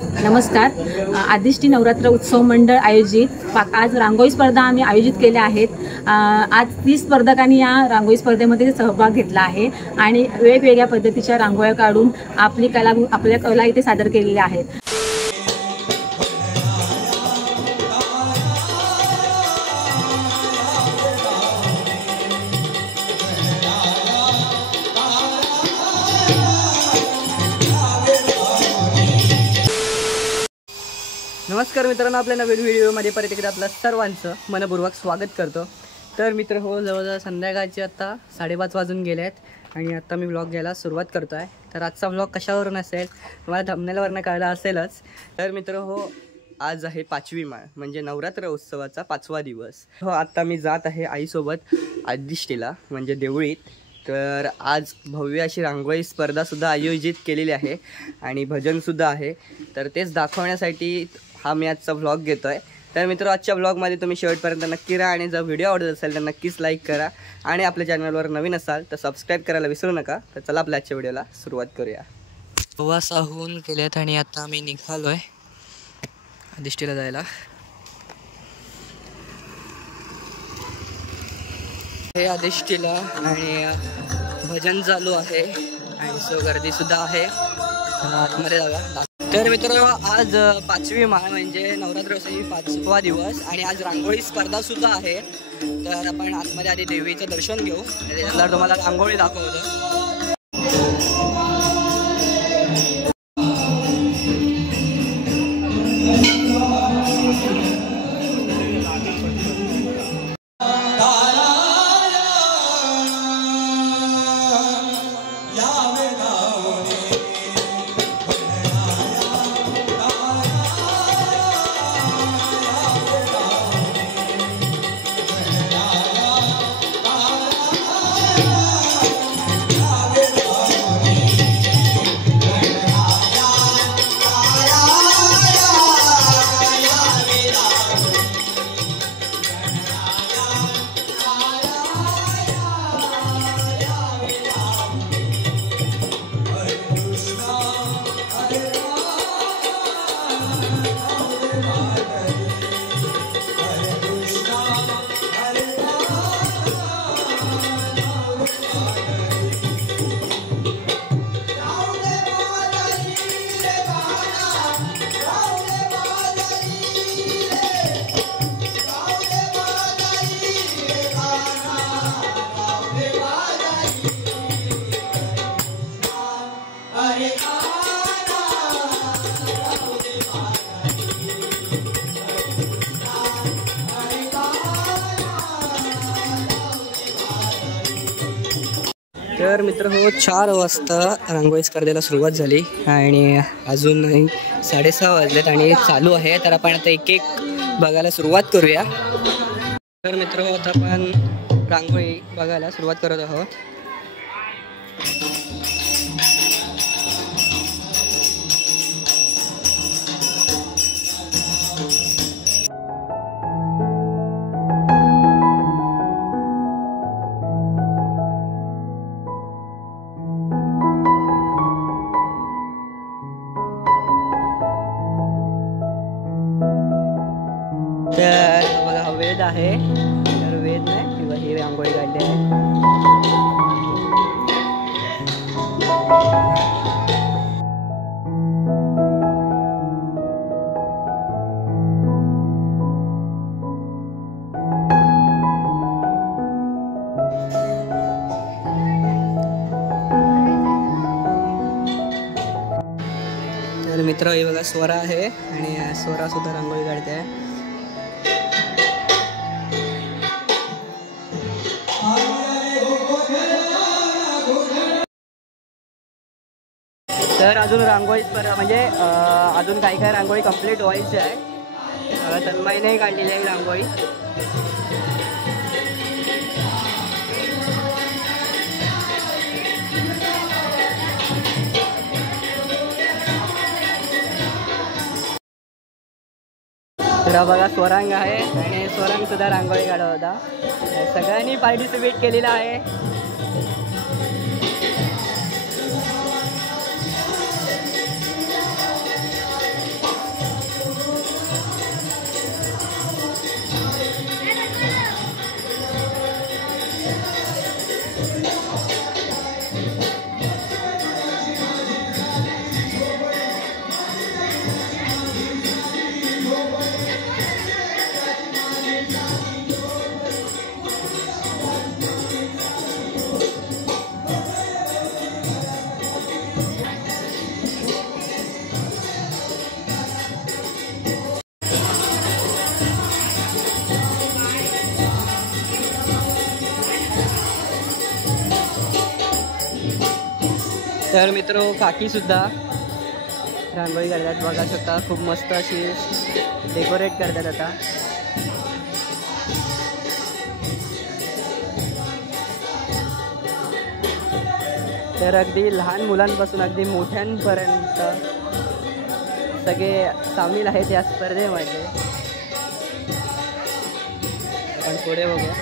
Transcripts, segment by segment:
नमस्कार. आदिष्टी नवरात्र उत्सव मंडळ आयोजित आज रांगोळी स्पर्धा आम्ही आयोजित केल्या आहेत. आज 30 स्पर्धकांनी या रांगोळी स्पर्धेमध्ये सहभाग घेतला आहे आणि वेगवेगळ्या पद्धतीच्या रांगोळ्या काढून आपल्या कला इथे सादर केलेल्या आहेत. नमस्कार मित्रांनो, आपल्या नवीन व्हिडिओमध्ये परत एकदा आपलं सर्वांचं मनपूर्वक स्वागत करतो. तर मित्र हो, जवळजवळ संध्याकाळचे आता 5:30 वाजून गेले आहेत आणि आता मी व्लॉग घ्यायला सुरुवात करतो आहे. तर आजचा व्लॉग कशावरून असेल तुम्हाला थंबनेलवरनं कळलं असेलच. तर मित्र हो, आज आहे 5वी माळ म्हणजे नवरात्र उत्सवाचा 5वा दिवस. हो, आता मी जात आहे आईसोबत आदिष्टीला म्हणजे देवळीत. तर आज भव्य अशी रांगोळी स्पर्धासुद्धा आयोजित केलेली आहे आणि भजनसुद्धा आहे. तर तेच दाखवण्यासाठी हा मी आजचा व्लॉग घेतो आहे. तर मित्र, आजच्या व्लॉगमध्ये तुम्ही शेवटपर्यंत नक्की राहा आणि जर व्हिडिओ आवडत असेल तर नक्कीच लाईक करा आणि आपल्या चॅनलवर नवीन असाल तर सबस्क्राईब करायला विसरू नका. तर चला आपल्या आजच्या व्हिडिओला सुरुवात करूया. प्रवासा होऊन गेल्यात आणि आता आम्ही निघालो आहे आदिष्टीला जायला. हे आदिष्टीला आणि भजन चालू आहे आणि सो गर्दीसुद्धा आहे. आतमध्ये जाऊया. तर मित्र, आज 5वी माळ म्हणजे नवरात्रोत्सवी 5वा दिवस आणि आज रांगोळी स्पर्धासुद्धा आहे. तर आपण आतमध्ये आधी देवीचं दर्शन घेऊ आणि त्यानंतर तुम्हाला रांगोळी दाखवतो. तर मित्र हो, 4 वाजता रांगोळी स्पर्धेला सुरुवात झाली आणि अजून 6:30 वाजलेत आणि चालू आहे. तर आपण आता एक बघायला सुरुवात करूया. तर मित्र हो, आता आपण रांगोळी बघायला सुरुवात करत आहोत. तर बघा, हा वेद आहे. तर वेद नाही किंवा ही रांगोळी काढली आहे. तर मित्र, हे बघा स्वरा आहे आणि स्वरा सुद्धा रांगोळी काढते आहे. तर अजून रांगोळी स्पर्धा म्हणजे अजून काही रांगोळी कंप्लीट व्हायची आहे. तन्मयने काढलेली आहे रांगोळी. तर बघा, स्वरांग आहे आणि स्वरांग सुद्धा रांगोळी काढत होता. सगळ्यांनी पार्टिसिपेट केलेला आहे. तर मित्र काकी सुद्धा रांगोळी काढतात बघा शकता, खूप मस्त अशी डेकोरेट करतात आता. तर अगदी लहान मुलांपासून अगदी मोठ्यांपर्यंत सगळे सामील आहेत या स्पर्धेमध्ये. पण पुढे बघूया.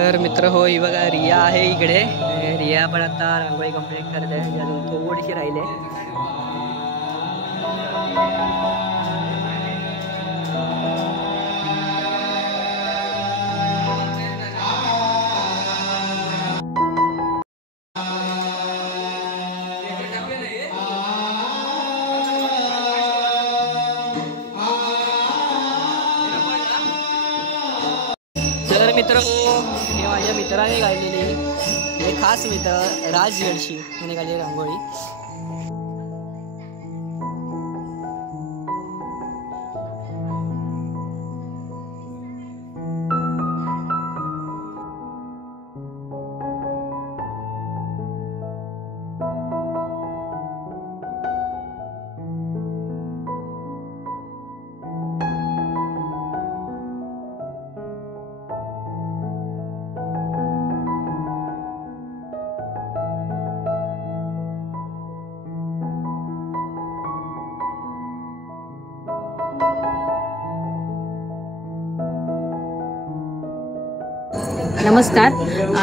तर मित्र हो, ही बघा रिया आहे इकडे. रिया पण आता रांगोळी कंप्लीट करते, अजून थोडीशी राहिले. तर मित्र हे माझ्या मित्राने काढलेली, हे खास मित्र राज गडशी याने काढलेली रांगोळी. नमस्कार.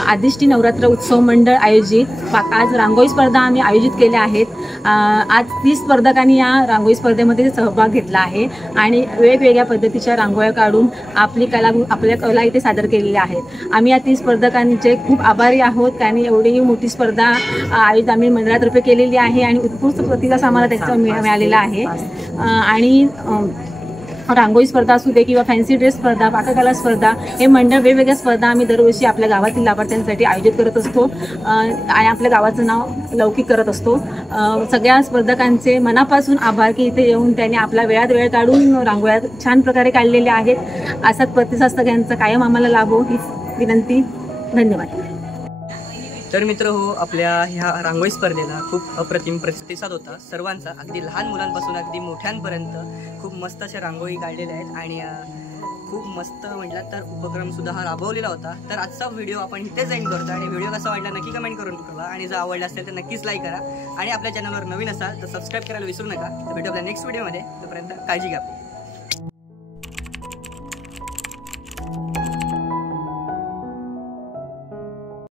आदिष्टी नवरात्र उत्सव मंडळ आयोजित आज रांगोळी स्पर्धा आम्ही आयोजित केल्या आहेत. आज 30 स्पर्धकांनी या रांगोळी स्पर्धेमध्ये सहभाग घेतला आहे आणि वेगवेगळ्या पद्धतीच्या रांगोळ्या काढून आपल्या कला इथे सादर केलेल्या आहेत. आम्ही या 30 स्पर्धकांचे खूप आभारी आहोत, कारण एवढी मोठी स्पर्धा आयोजित आम्ही मंडळातर्फे केलेली आहे आणि उत्कृष्ट प्रतिसाद आम्हाला त्याचा मिळालेला आहे. आणि रांगोळी स्पर्धा असू दे किंवा फॅन्सी ड्रेस स्पर्धा, पाककला स्पर्धा, हे मंडळ वेगवेगळ्या स्पर्धा आम्ही दरवर्षी आपल्या गावातील लाभार्थ्यांसाठी आयोजित करत असतो आणि आपल्या गावाचं नाव लौकिक करत असतो. सगळ्या स्पर्धकांचे मनापासून आभार की इथे येऊन त्यांनी आपला वेळात वेळ काढून रांगोळ्या छान प्रकारे काढलेल्या आहेत. असाच प्रतिसाद सगळ्यांचा कायम आम्हाला लाभो हीच विनंती. धन्यवाद. तर मित्र हो, आपल्या ह्या रांगोळी स्पर्धेला खूप अप्रतिम प्रतिसाद होता सर्वांचा. अगदी लहान मुलांपासून अगदी मोठ्यांपर्यंत खूप मस्त अशा रांगोळी काढलेल्या आहेत आणि खूप मस्त म्हटलं तर उपक्रमसुद्धा हा राबवलेला होता. तर आजचा व्हिडिओ आपण इथेच एंड करतो आणि व्हिडिओ कसा वाटला नक्की कमेंट करून कळवा आणि जर आवडला असेल तर नक्कीच लाईक करा आणि आपल्या चॅनलवर नवीन असाल तर सबस्क्राईब करायला विसरू नका. तर भेटू आपल्या नेक्स्ट व्हिडिओमध्ये. तोपर्यंत काळजी घ्या.